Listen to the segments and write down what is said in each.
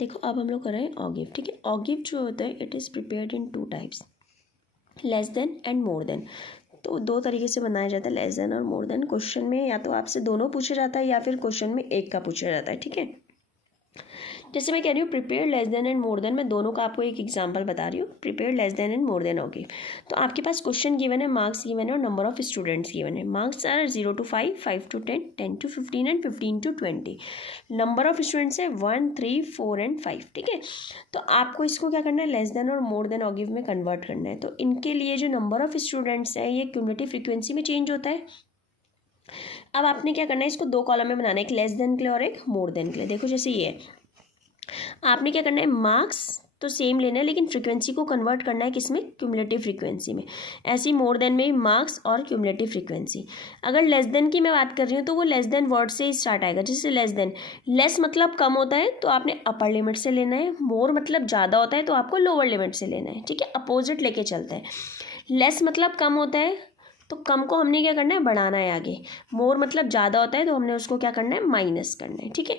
देखो अब हम लोग कर रहे हैं ऑगिव, ठीक है। ऑगिव जो होता है it is prepared in 2 types, less than and more then. तो 2 तरीके से बनाया जाता है, लेस देन और मोर देन। क्वेश्चन में या तो आपसे दोनों पूछा जाता है या फिर क्वेश्चन में एक का पूछा जाता है, ठीक है। जैसे मैं कह रही हूँ prepare less than and more than, मैं दोनों का आपको एक एग्जांपल बता रही हूँ। Prepare less than and more than होगी तो आपके पास क्वेश्चन गिवन है, मार्क्स गिवन है और नंबर ऑफ स्टूडेंट्स गिवन है। Marks are 0 to 5, 5 to 10, 10 to 15 and 15 to 20। Number of students है 1, 3, 4 एंड 5, ठीक है। तो आपको इसको क्या करना है, लेस देन और मोर देन ऑगिव में कन्वर्ट करना है। तो इनके लिए जो नंबर ऑफ स्टूडेंट्स है ये क्यूमुलेटिव फ्रीक्वेंसी में चेंज होता है। अब आपने क्या करना है, इसको 2 कॉलम में बनाना है, एक लेस देन के लिए और एक मोर देन के लिए। देखो जैसे ये है, आपने क्या करना है, मार्क्स तो सेम लेना है लेकिन फ्रीक्वेंसी को कन्वर्ट करना है किसमें, क्यूमुलेटिव फ्रीक्वेंसी में। ऐसी मोर देन में मार्क्स और क्यूमुलेटिव फ्रीक्वेंसी। अगर लेस देन की मैं बात कर रही हूँ तो वो लेस देन वर्ड से ही स्टार्ट आएगा। जैसे लेस देन, लेस मतलब कम होता है तो आपने अपर लिमिट से लेना है, मोर मतलब ज़्यादा होता है तो आपको लोअर लिमिट से लेना है, ठीक है। अपोजिट लेके चलता है। लेस मतलब कम होता है तो कम को हमने क्या करना है, बढ़ाना है आगे। मोर मतलब ज़्यादा होता है तो हमने उसको क्या करना है, माइनस करना है, ठीक है।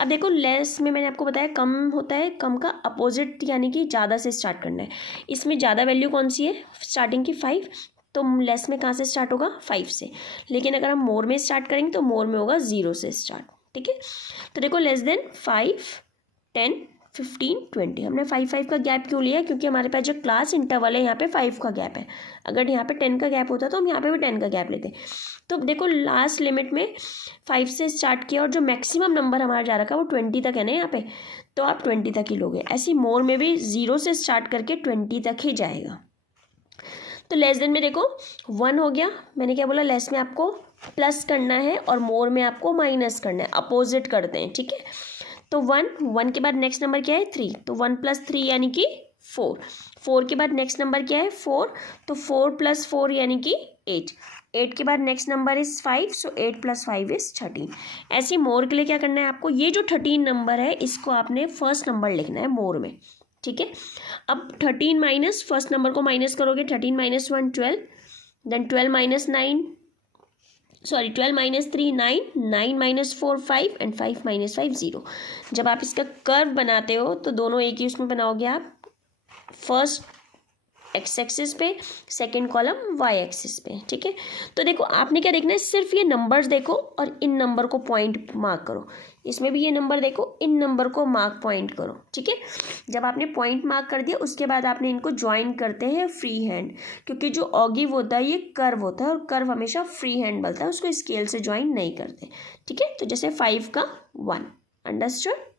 अब देखो लेस में मैंने आपको बताया कम होता है, कम का अपोजिट यानी कि ज़्यादा से स्टार्ट करना है। इसमें ज़्यादा वैल्यू कौन सी है, स्टार्टिंग की 5, तो लेस में कहाँ से स्टार्ट होगा, 5 से। लेकिन अगर हम मोर में स्टार्ट करेंगे तो मोर में होगा 0 से स्टार्ट, ठीक है। तो देखो लेस देन 5, 10, 15, 20। हमने 5 का गैप क्यों लिया, क्योंकि हमारे पास जो क्लास इंटरवल है यहाँ पे 5 का गैप है। अगर यहाँ पे 10 का गैप होता तो हम यहाँ पे भी 10 का गैप लेते। तो देखो लास्ट लिमिट में 5 से स्टार्ट किया और जो मैक्सिमम नंबर हमारा जा रखा है वो 20 तक है ना यहाँ पे, तो आप 20 तक ही लोगे। ऐसी मोर में भी 0 से स्टार्ट करके 20 तक ही जाएगा। तो लेस देन में देखो 1 हो गया, मैंने क्या बोला, लेस में आपको प्लस करना है और मोर में आपको माइनस करना है, अपोजिट करते हैं, ठीक है। तो 1 के बाद नेक्स्ट नंबर क्या है, 3, तो 1 + 3 यानी कि 4। 4 के बाद नेक्स्ट नंबर क्या है, 4, तो 4 + 4 यानी कि 8। 8 के बाद next number is 5, so 8 + 5 is 13। ऐसी मोर के लिए क्या करना है आपको, ये जो 13 नंबर है इसको आपने फर्स्ट नंबर लिखना है मोर में, ठीक है। अब 13 माइनस फर्स्ट नंबर को माइनस करोगे, 13 - 1 12, देन 12 - 9 12 - 3 9, 9 - 4 5 एंड 5 - 5 0। जब आप इसका कर्व बनाते हो तो दोनों एक ही उसमें बनाओगे आप, फर्स्ट एक्स एक्सिस पे, सेकंड कॉलम वाई एक्सिस पे, ठीक है। तो देखो आपने क्या देखना है, सिर्फ ये नंबर्स देखो और इन नंबर को पॉइंट मार्क करो। इसमें भी ये नंबर देखो, इन नंबर को मार्क पॉइंट करो, ठीक है। जब आपने पॉइंट मार्क कर दिया उसके बाद आपने इनको ज्वाइन करते हैं फ्री हैंड, क्योंकि जो ऑगिव होता है ये कर्व होता है और कर्व हमेशा फ्री हैंड बनता है, उसको स्केल से ज्वाइन नहीं करते, ठीक है। तो जैसे 5 का 1, अंडरस्टूड।